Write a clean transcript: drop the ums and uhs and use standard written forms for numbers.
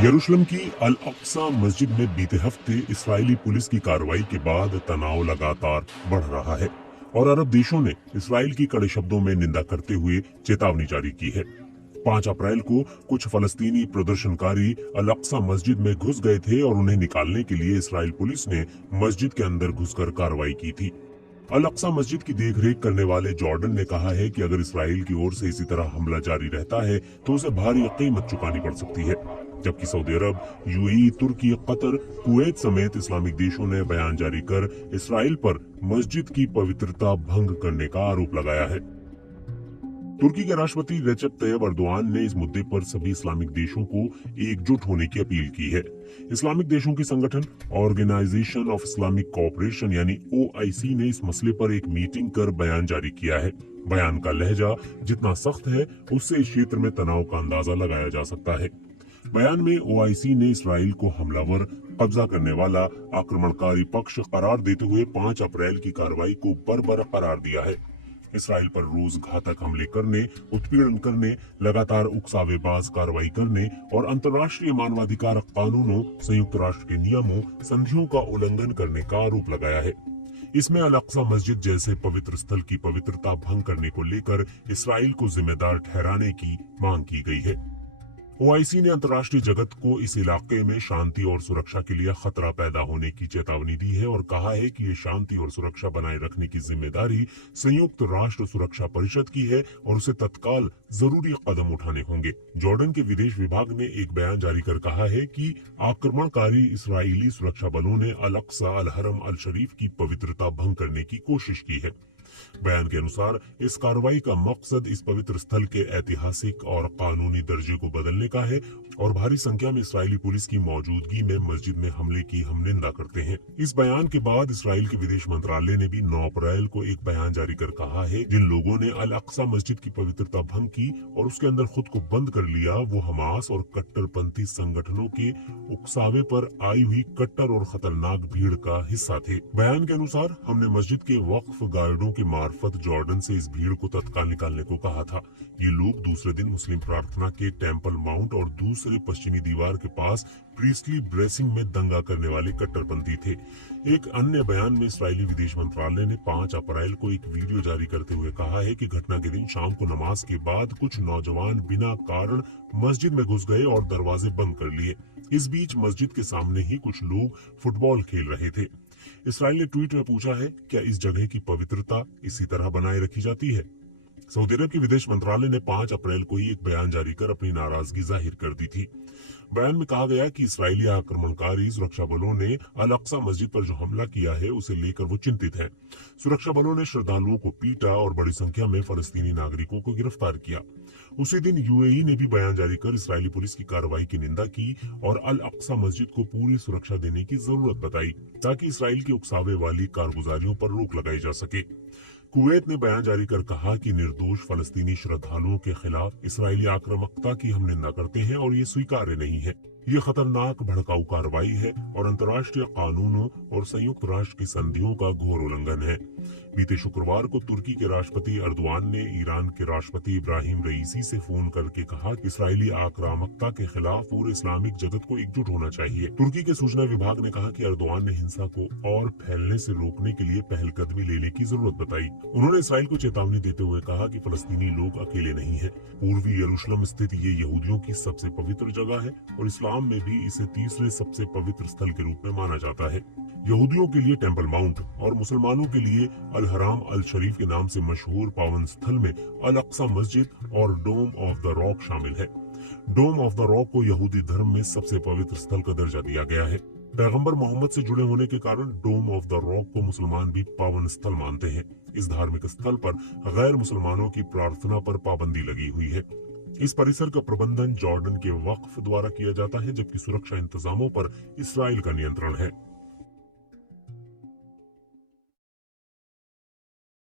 यरूशलेम की अल अक्सा मस्जिद में बीते हफ्ते इस्राएली पुलिस की कार्रवाई के बाद तनाव लगातार बढ़ रहा है और अरब देशों ने इस्राएल की कड़े शब्दों में निंदा करते हुए चेतावनी जारी की है। 5 अप्रैल को कुछ फलस्तीनी प्रदर्शनकारी अल अक्सा मस्जिद में घुस गए थे और उन्हें निकालने के लिए इस्राएल पुलिस ने मस्जिद के अंदर घुसकर कार्रवाई की थी। अल अक्सा मस्जिद की देखरेख करने वाले जॉर्डन ने कहा है कि अगर इस्राएल की ओर से इसी तरह हमला जारी रहता है तो उसे भारी कीमत चुकानी पड़ सकती है। जबकि सऊदी अरब, यूएई, तुर्की, कतर, कुवैत समेत इस्लामिक देशों ने बयान जारी कर इस्राएल पर मस्जिद की पवित्रता भंग करने का आरोप लगाया है। तुर्की के राष्ट्रपति रेसेप तैयब अर्दोआन ने इस मुद्दे पर सभी इस्लामिक देशों को एकजुट होने की अपील की है। इस्लामिक देशों की संगठन ऑर्गेनाइजेशन ऑफ इस्लामिक कोऑपरेशन यानी OIC ने इस मसले पर एक मीटिंग कर बयान जारी किया है। बयान का लहजा जितना सख्त है उससे इस क्षेत्र में तनाव का अंदाजा लगाया जा सकता है। बयान में OIC ने इस्राएल को हमलावर, कब्जा करने वाला, आक्रमणकारी पक्ष करार देते हुए 5 अप्रैल की कार्रवाई को बर्बर करार दिया है। इस्राएल पर रोज घातक हमले करने, उत्पीड़न करने, लगातार उकसावेबाज कार्रवाई करने और अंतर्राष्ट्रीय मानवाधिकार कानूनों, संयुक्त राष्ट्र के नियमों, संधियों का उल्लंघन करने का आरोप लगाया है। इसमें अल अक्सा मस्जिद जैसे पवित्र स्थल की पवित्रता भंग करने को लेकर इस्राएल को जिम्मेदार ठहराने की मांग की गई है। OIC ने अंतर्राष्ट्रीय जगत को इस इलाके में शांति और सुरक्षा के लिए खतरा पैदा होने की चेतावनी दी है और कहा है कि ये शांति और सुरक्षा बनाए रखने की जिम्मेदारी संयुक्त राष्ट्र सुरक्षा परिषद की है और उसे तत्काल जरूरी कदम उठाने होंगे। जॉर्डन के विदेश विभाग ने एक बयान जारी कर कहा है कि आक्रमणकारी इस्राएली सुरक्षा बलों ने अल अक्सा, अल हरम, अल शरीफ की पवित्रता भंग करने की कोशिश की है। बयान के अनुसार इस कार्रवाई का मकसद इस पवित्र स्थल के ऐतिहासिक और कानूनी दर्जे को बदलने का है और भारी संख्या में इस्राएली पुलिस की मौजूदगी में मस्जिद में हमले की हम निंदा करते हैं। इस बयान के बाद इस्राएल के विदेश मंत्रालय ने भी 9 अप्रैल को एक बयान जारी कर कहा है जिन लोगों ने अल अक्सा मस्जिद की पवित्रता भंग की और उसके अंदर खुद को बंद कर लिया वो हमास और कट्टरपंथी संगठनों के उकसावे पर आई हुई कट्टर और खतरनाक भीड़ का हिस्सा थे। बयान के अनुसार हमने मस्जिद के वक्फ गार्डों के मार्फत जॉर्डन से इस भीड़ को तत्काल निकालने को कहा था। ये लोग दूसरे दिन मुस्लिम प्रार्थना के टेम्पल माउंट और दूसरे पश्चिमी दीवार के पास प्रीस्टली ब्रेसिंग में दंगा करने वाले कट्टरपंथी थे। एक अन्य बयान में इस्राएली विदेश मंत्रालय ने 5 अप्रैल को एक वीडियो जारी करते हुए कहा है कि घटना के दिन शाम को नमाज के बाद कुछ नौजवान बिना कारण मस्जिद में घुस गए और दरवाजे बंद कर लिए। इस बीच मस्जिद के सामने ही कुछ लोग फुटबॉल खेल रहे थे। इस्राएल ने ट्वीट में पूछा है, क्या इस जगह की पवित्रता इसी तरह बनाए रखी जाती है? सऊदी अरब के विदेश मंत्रालय ने 5 अप्रैल को ही एक बयान जारी कर अपनी नाराजगी जाहिर कर दी थी। बयान में कहा गया कि इस्राएली आक्रमणकारी सुरक्षा बलों ने अल अक्सा मस्जिद पर जो हमला किया है उसे लेकर वो चिंतित है। सुरक्षा बलों ने श्रद्धालुओं को पीटा और बड़ी संख्या में फलस्तीनी नागरिकों को गिरफ्तार किया। उसी दिन UAE ने भी बयान जारी कर इस्राएली पुलिस की कार्रवाई की निंदा की और अल अक्सा मस्जिद को पूरी सुरक्षा देने की जरूरत बताई ताकि इस्राएल की उकसावे वाली कारगुजारियों पर रोक लगाई जा सके। कुवैत ने बयान जारी कर कहा कि निर्दोष फलस्तीनी श्रद्धालुओं के खिलाफ इस्राएली आक्रामकता की हम निंदा करते हैं और ये स्वीकार्य नहीं है। ये खतरनाक भड़काऊ कार्रवाई है और अंतर्राष्ट्रीय कानूनों और संयुक्त राष्ट्र की संधियों का घोर उल्लंघन है। बीते शुक्रवार को तुर्की के राष्ट्रपति अर्दोआन ने ईरान के राष्ट्रपति इब्राहिम रईसी से फोन करके कहा कि इस्राएली आक्रामकता के खिलाफ पूरे इस्लामिक जगत को एकजुट होना चाहिए। तुर्की के सूचना विभाग ने कहा कि अर्दोआन ने हिंसा को और फैलने से रोकने के लिए पहलकदमी लेने की जरूरत बताई। उन्होंने इस्राएल को चेतावनी देते हुए कहा कि फलस्तीनी लोग अकेले नहीं है। पूर्वी यरूशलेम स्थित ये यहूदियों की सबसे पवित्र जगह है और इस्लाम में भी इसे तीसरे सबसे पवित्र स्थल के रूप में माना जाता है। यहूदियों के लिए टेम्पल माउंट और मुसलमानों के लिए अल हराम, अल शरीफ के नाम से मशहूर पावन स्थल में अल अक्सा मस्जिद और डोम ऑफ द रॉक शामिल है। डोम ऑफ द रॉक को यहूदी धर्म में सबसे पवित्र स्थल का दर्जा दिया गया है। पैगंबर मोहम्मद से जुड़े होने के कारण डोम ऑफ द रॉक को मुसलमान भी पावन स्थल मानते हैं। इस धार्मिक स्थल पर गैर मुसलमानों की प्रार्थना पर पाबंदी लगी हुई है। इस परिसर का प्रबंधन जॉर्डन के वक्फ द्वारा किया जाता है जबकि सुरक्षा इंतजामों पर इस्राएल का नियंत्रण है।